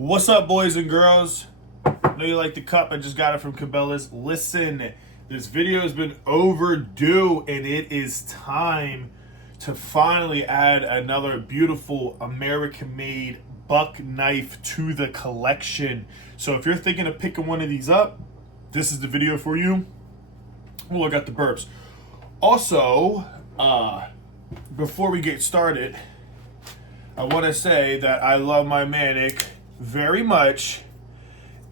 What's up, boys and girls? I know you like the cup. I just got it from Cabela's. Listen, this video has been overdue, and it is time to finally add another beautiful American-made buck knife to the collection. So if you're thinking of picking one of these up, this is the video for you. Oh, I got the burps. Also, before we get started, I want to say that I love my Manic very much,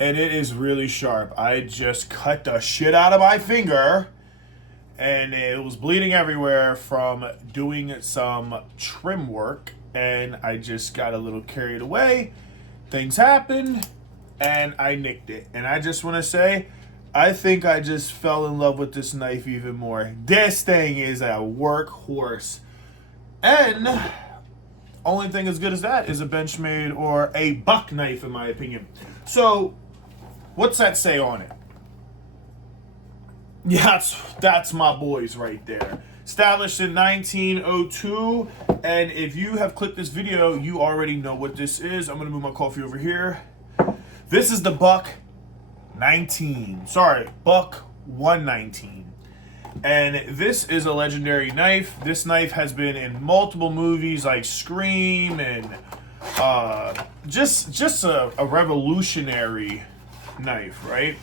and it is really sharp. I just cut the shit out of my finger, and it was bleeding everywhere from doing some trim work, and I just got a little carried away. Things happened, and I nicked it. And I just want to say, I think I just fell in love with this knife even more. This thing is a workhorse. And only thing as good as that is a Benchmade or a buck knife, in my opinion. So, what's that say on it? Yeah, that's my boys right there. Established in 1902, and if you have clicked this video, you already know what this is. I'm gonna move my coffee over here. This is the Buck 19. Sorry, Buck 119. And this is a legendary knife. This knife has been in multiple movies like Scream and just a revolutionary knife, right?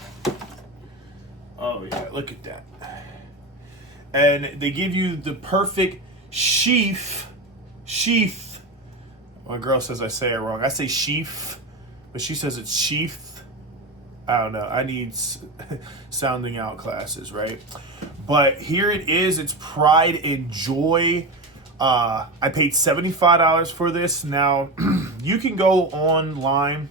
Oh yeah, look at that. And they give you the perfect sheath. My girl says I say it wrong. I say sheath, but she says it's sheath. I don't know. I need sounding out classes, right? But here it is. It's Pride and Joy. I paid $75 for this. Now, you can go online.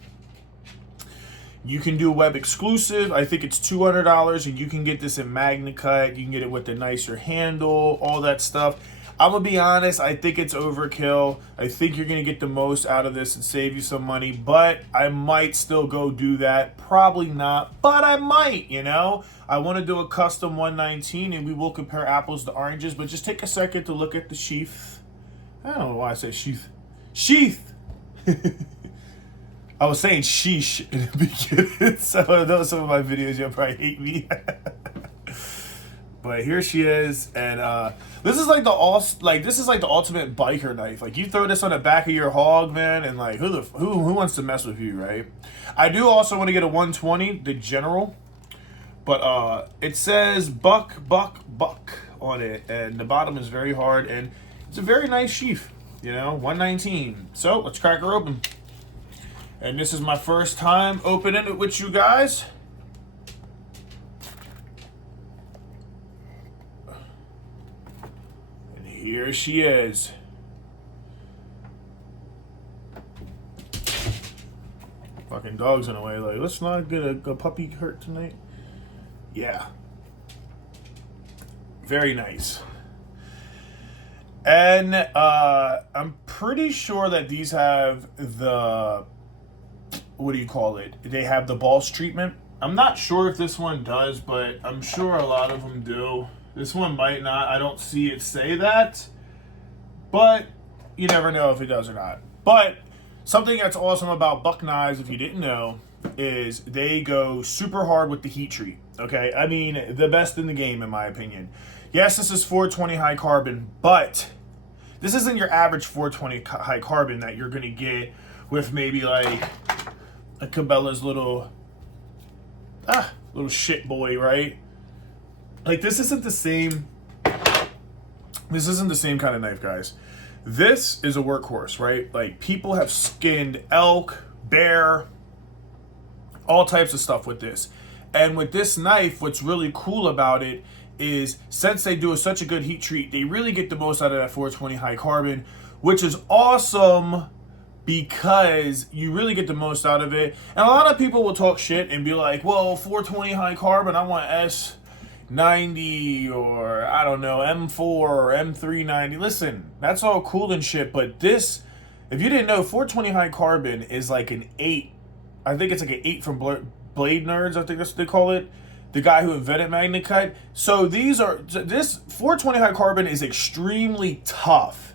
You can do web exclusive. I think it's $200, and you can get this in MagnaCut. You can get it with a nicer handle, all that stuff. I'm going to be honest, I think it's overkill. I think you're going to get the most out of this and save you some money, but I might still go do that. Probably not, but I might, you know? I want to do a custom 119, and we will compare apples to oranges, but just take a second to look at the sheath. I don't know why I say sheath. Sheath! I was saying sheesh in the beginning, so I know some of my videos, you'll probably hate me. But here she is, and this is like the ultimate biker knife. Like, you throw this on the back of your hog, man, and like who wants to mess with you, right? I do also want to get a 120, the General, but it says buck on it, and the bottom is very hard, and it's a very nice sheath, you know, 119. So let's crack her open, and this is my first time opening it with you guys. Here she is. Fucking dog's in the way. Like, let's not get a puppy hurt tonight. Yeah. Very nice. And I'm pretty sure that these have the, what do you call it? They have the Boss treatment. I'm not sure if this one does, but I'm sure a lot of them do. This one might not. I don't see it say that. But you never know if it does or not. But something that's awesome about buck knives, if you didn't know, is they go super hard with the heat treat. Okay? I mean, the best in the game, in my opinion. Yes, this is 420 high carbon, but this isn't your average 420 high carbon that you're going to get with maybe like a Cabela's little shit boy, right? Like, this isn't the same kind of knife, guys. This is a workhorse, right? Like, people have skinned elk, bear, all types of stuff with this. And with this knife, what's really cool about it is, since they do such a good heat treat, they really get the most out of that 420 high carbon, which is awesome because you really get the most out of it. And a lot of people will talk shit and be like, well, 420 high carbon, I want S90 or I don't know, M4 or M390. Listen, that's all cool and shit, but this, if you didn't know, 420 high carbon is like an 8. I think it's like an 8 from Blade Nerds, I think that's what they call it. The guy who invented MagnaCut. So this 420 high carbon is extremely tough.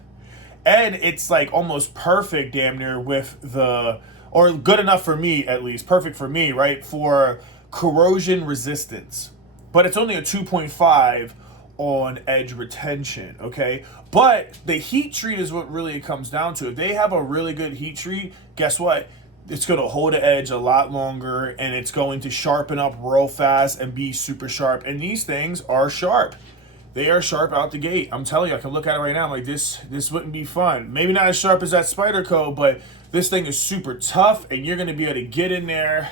And it's like almost perfect damn near with the or good enough for me at least, perfect for me, right? For corrosion resistance. But it's only a 2.5 on edge retention, okay? But the heat treat is what really it comes down to. If they have a really good heat treat, guess what? It's going to hold the edge a lot longer, and it's going to sharpen up real fast and be super sharp. And these things are sharp. They are sharp out the gate. I'm telling you, I can look at it right now. I'm like, this wouldn't be fun. Maybe not as sharp as that Spyderco, but this thing is super tough, and you're going to be able to get in there.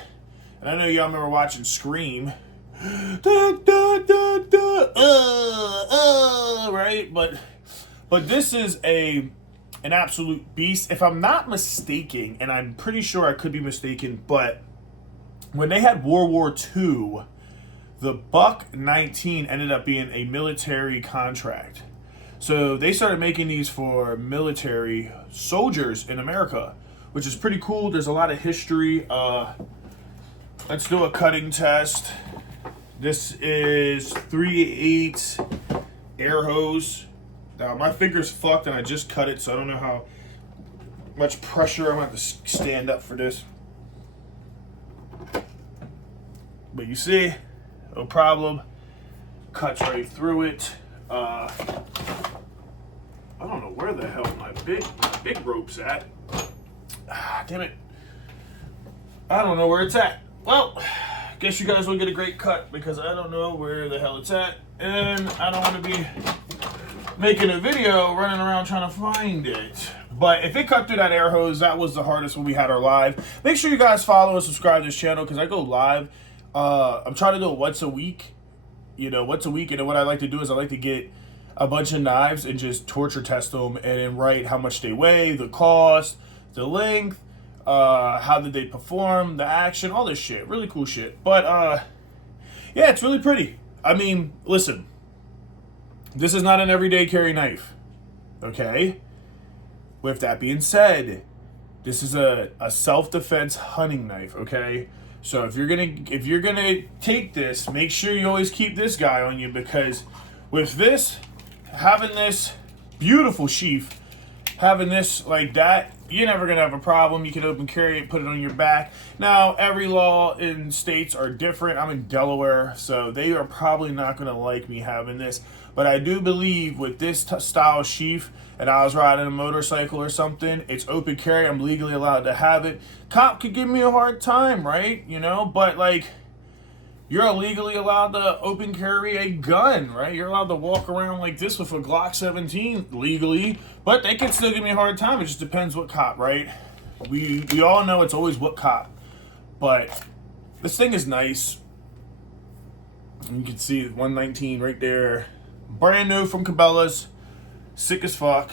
And I know y'all remember watching Scream. Right? But this is an absolute beast. If I'm not mistaken, and I'm pretty sure I could be mistaken, but when they had World War II, the Buck 19 ended up being a military contract. So they started making these for military soldiers in America, which is pretty cool. There's a lot of history. Let's do a cutting test. This is 3/8 air hose. Now my finger's fucked and I just cut it, so I don't know how much pressure I'm going to have to stand up for this. But you see, no problem. Cuts right through it. I don't know where the hell my big rope's at. Damn it. I don't know where it's at. Well, guess you guys will get a great cut because I don't know where the hell it's at. And I don't want to be making a video running around trying to find it. But if it cut through that air hose, that was the hardest when we had our live. Make sure you guys follow and subscribe to this channel because I go live. I'm trying to do it once a week. And then what I like to do is I like to get a bunch of knives and just torture test them and then write how much they weigh, the cost, the length, how did they perform, the action, all this shit. Really cool shit. But yeah, it's really pretty. I mean, listen, this is not an everyday carry knife, okay? With that being said, this is a self-defense hunting knife, okay? So if you're gonna take this, make sure you always keep this guy on you because with this, having this beautiful sheath, having this like that, you're never gonna have a problem. You can open carry it, put it on your back. Now, every law in states are different. I'm in Delaware, so they are probably not gonna like me having this. But I do believe with this style sheath, and I was riding a motorcycle or something, it's open carry, I'm legally allowed to have it. Cop could give me a hard time, right? But like, you're legally allowed to open carry a gun, right? You're allowed to walk around like this with a Glock 17 legally, but they can still give me a hard time. It just depends what cop, right? We all know it's always what cop, but this thing is nice. You can see 119 right there. Brand new from Cabela's. Sick as fuck.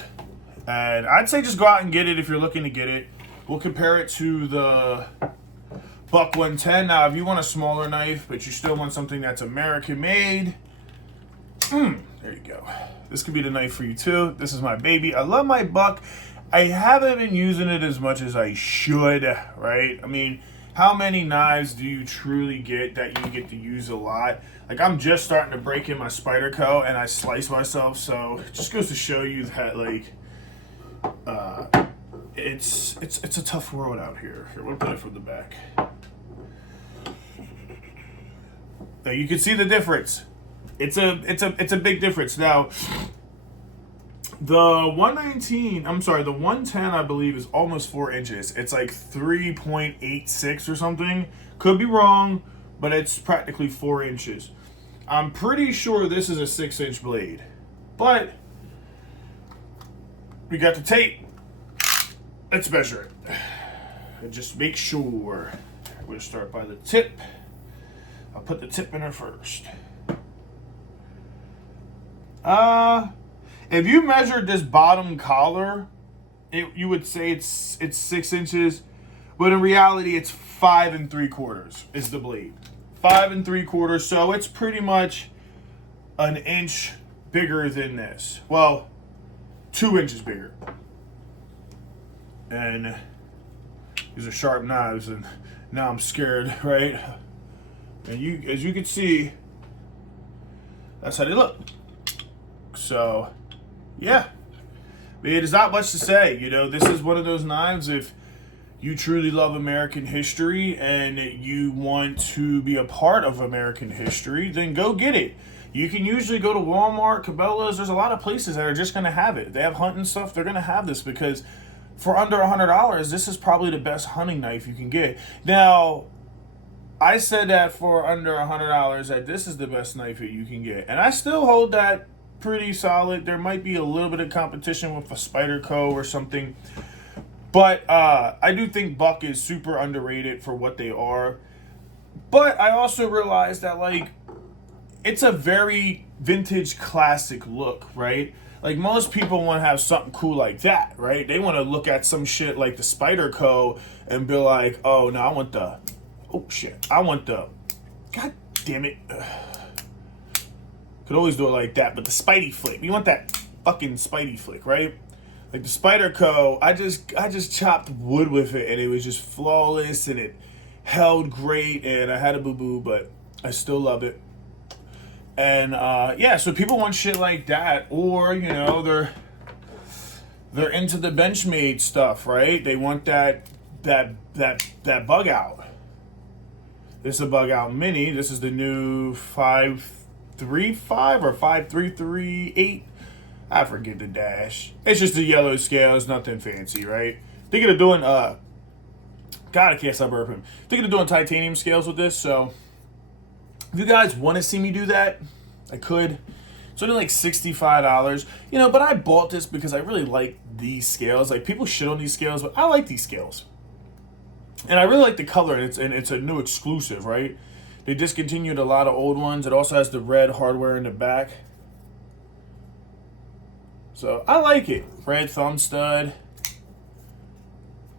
And I'd say just go out and get it if you're looking to get it. We'll compare it to the Buck 110. Now, if you want a smaller knife, but you still want something that's American made, there you go. This could be the knife for you too. This is my baby. I love my Buck. I haven't been using it as much as I should, right? I mean, how many knives do you truly get that you get to use a lot? Like, I'm just starting to break in my Spyderco and I slice myself, so it just goes to show you that, like, it's a tough world out here. Here, we'll put it from the back. Now you can see the difference. It's a big difference. Now, the 110, I believe, is almost 4 inches. It's like 3.86 or something. Could be wrong, but it's practically 4 inches. I'm pretty sure this is a 6-inch blade, but we got the tape. Let's measure it. And just make sure. We're going to start by the tip. I'll put the tip in her first. If you measured this bottom collar, you would say it's 6 inches, but in reality, it's 5 3/4 is the blade. 5 3/4, so it's pretty much an inch bigger than this. Well, 2 inches bigger. And these are sharp knives, and now I'm scared, right? And as you can see, that's how they look. So, yeah. I mean, there's not much to say. This is one of those knives, if you truly love American history and you want to be a part of American history, then go get it. You can usually go to Walmart, Cabela's. There's a lot of places that are just going to have it. They have hunting stuff. They're going to have this because for under $100, this is probably the best hunting knife you can get. Now, I said that for under $100 that this is the best knife that you can get. And I still hold that pretty solid. There might be a little bit of competition with a Spyderco or something. But I do think Buck is super underrated for what they are. But I also realized that, like, it's a very vintage classic look, right? Like, most people want to have something cool like that, right? They want to look at some shit like the Spyderco and be like, oh, no, I want the... Oh, shit. I want the... God damn it. Could always do it like that, but the Spidey flick. You want that fucking Spidey flick, right? Like the Spyderco, I just chopped wood with it, and it was just flawless, and it held great, and I had a boo-boo, but I still love it. And yeah, so people want shit like that, or, you know, they're into the Benchmade stuff, right? They want that bug out. This is a bug out mini. This is the new 535 or 5338. I forget the dash. It's just the yellow scales, nothing fancy, right? Thinking of doing God, I can't stop burping. Thinking of doing titanium scales with this, so if you guys want to see me do that, I could. It's only like $65, you know, but I bought this because I really like these scales. Like, people shit on these scales, but I like these scales. And I really like the color, and it's a new exclusive, right? They discontinued a lot of old ones. It also has the red hardware in the back. So I like it. Red thumb stud.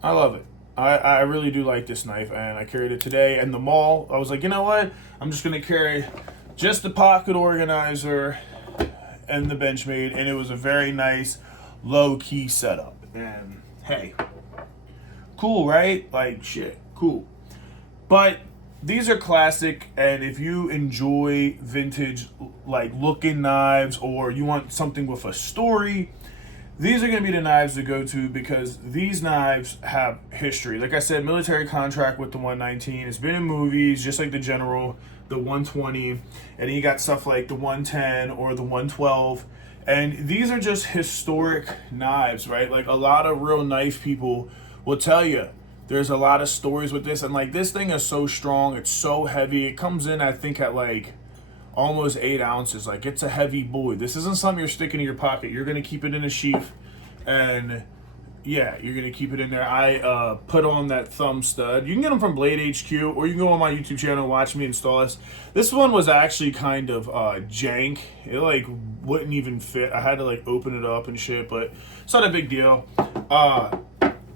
I love it. I really do like this knife, and I carried it today in the mall. I was like, you know what? I'm just going to carry just the pocket organizer and the Benchmade, and it was a very nice low-key setup. And hey, cool, right? Like, shit, cool. But these are classic, and if you enjoy vintage, like, looking knives, or you want something with a story, these are going to be the knives to go to, because these knives have history. Like I said, military contract with the 119. It's been in movies, just like the General, the 120, and then you got stuff like the 110 or the 112. And these are just historic knives, right? Like, a lot of real knife people will tell you there's a lot of stories with this. And, like, this thing is so strong. It's so heavy. It comes in, I think, at, like, almost 8 ounces. Like, it's a heavy boy. This isn't something you're sticking in your pocket. You're going to keep it in a sheath, and yeah, you're going to keep it in there. I put on that thumb stud. You can get them from Blade HQ, or you can go on my YouTube channel and watch me install this. This one was actually kind of jank. It, like, wouldn't even fit. I had to, like, open it up and shit, but it's not a big deal.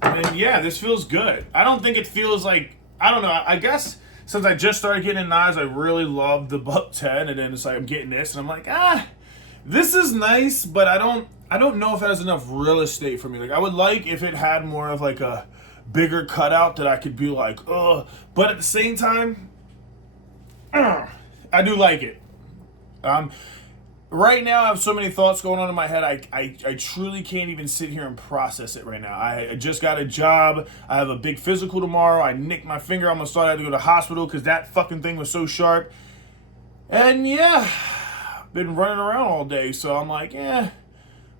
And yeah, this feels good. I don't think it feels like, I don't know, I guess since I just started getting in knives, I really love the Buck 10, and then it's like I'm getting this, and I'm like, this is nice, but I don't know if it has enough real estate for me. Like, I would like if it had more of, like, a bigger cutout that I could be like, ugh. But at the same time, I do like it. Right now, I have so many thoughts going on in my head, I truly can't even sit here and process it right now. I just got a job. I have a big physical tomorrow. I nicked my finger. I almost thought I had to go to the hospital because that fucking thing was so sharp. And yeah, been running around all day, so I'm like, yeah.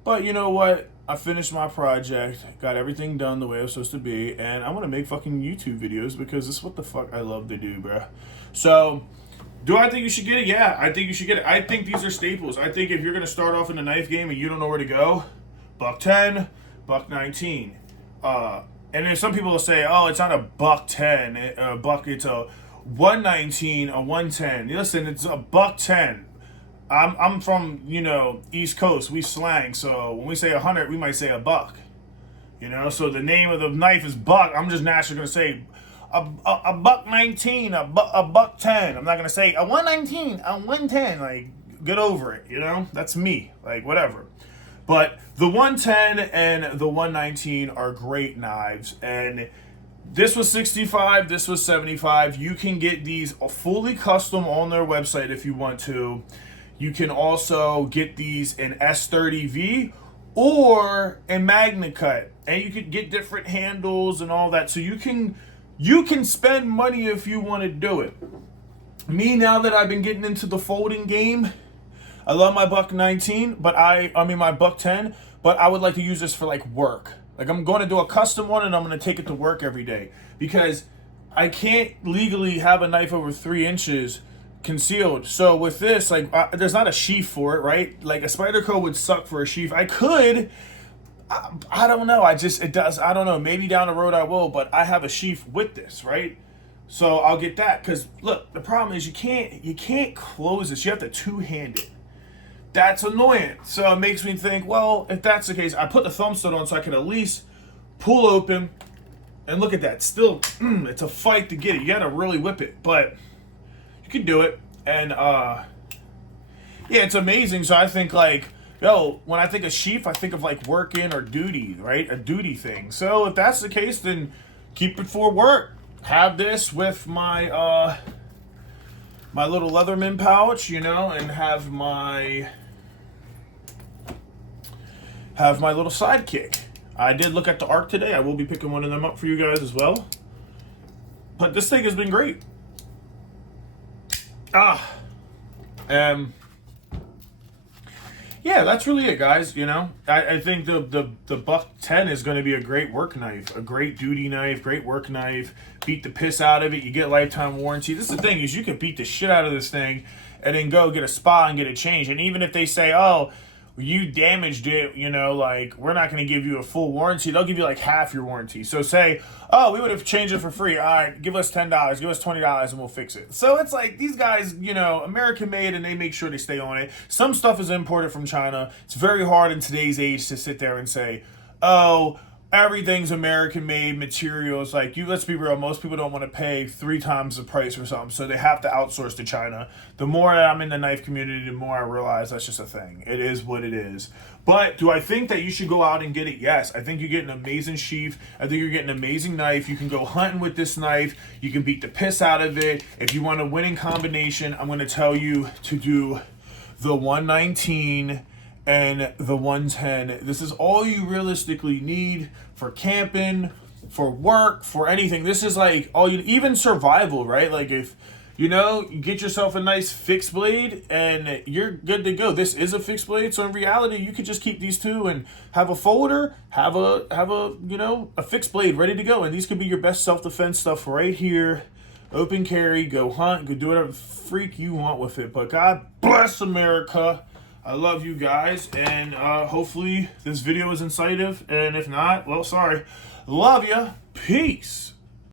But you know what? I finished my project, got everything done the way it was supposed to be, and I want to make fucking YouTube videos because this is what the fuck I love to do, bruh. So, do I think you should get it? Yeah, I think you should get it. I think these are staples. I think if you're going to start off in the knife game and you don't know where to go, Buck 10, Buck 19. And then some people will say, oh, it's not a Buck 10, it's a 119, a 110. Listen, it's a Buck 10. I'm from, you know, East Coast. We slang, so when we say 100, we might say a buck. You know, so the name of the knife is Buck. I'm just naturally going to say a Buck 19, a Buck 10. I'm not going to say a 119, a 110. Like, get over it, you know? That's me. Like, whatever. But the 110 and the 119 are great knives. And this was $65, this was $75. You can get these fully custom on their website if you want to. You can also get these in S30V or a Magna Cut, and you could get different handles and all that. So you can spend money if you want to do it. Me, now that I've been getting into the folding game, I love my Buck 19, but I mean my Buck 10, but I would like to use this for like work. Like I'm going to do a custom one and I'm going to take it to work every day because I can't legally have a knife over 3 inches concealed. So with this, like there's not a sheath for it, right? Like a Spyderco would suck for a sheath. I could, I don't know. I don't know. Maybe down the road I will, but I have a sheath with this, right? So I'll get that. Cause look, the problem is you can't close this. You have to two-hand it. That's annoying. So it makes me think, well, if that's the case, I put the thumb stud on so I can at least pull open. And look at that. Still, it's a fight to get it. You got to really whip it. But you can do it. And, yeah, it's amazing. So I think, like, yo, when I think of sheath, I think of, like, working or duty, right? A duty thing. So if that's the case, then keep it for work. Have this with my, my little Leatherman pouch, you know, and have my little sidekick. I did look at the ARC today. I will be picking one of them up for you guys as well. But this thing has been great. Yeah, that's really it, guys. You know, I think the Buck 10 is going to be a great work knife, a great duty knife, great work knife. Beat the piss out of it. You get lifetime warranty. This is the thing, is you can beat the shit out of this thing and then go get a spot and get it changed. And even if they say, oh, you damaged it, you know, like, we're not going to give you a full warranty, they'll give you like half your warranty. So say, oh, we would have changed it for free. All right, give us $10, give us $20, and we'll fix it. So it's like these guys, you know, American made, and they make sure they stay on it. Some stuff is imported from China. It's very hard in today's age to sit there and say, oh, everything's American made materials. Like, let's be real, most people don't want to pay 3 times the price for something, so they have to outsource to China. The more that I'm in the knife community, the more I realize that's just a thing. It is what it is. But do I think that you should go out and get it? Yes. I think you get an amazing sheath. I think you're getting an amazing knife. You can go hunting with this knife. You can beat the piss out of it. If you want a winning combination, I'm going to tell you to do the 119 and the 110. This is all you realistically need for camping, for work, for anything. This is like all you, even survival, right? Like if, you know, you get yourself a nice fixed blade and you're good to go. This is a fixed blade, so in reality, you could just keep these two and have a folder, have a you know, a fixed blade ready to go. And these could be your best self-defense stuff right here. Open carry, go hunt, go do whatever the freak you want with it. But God bless America. I love you guys, and hopefully this video was insightful, and if not, well, sorry. Love ya. Peace.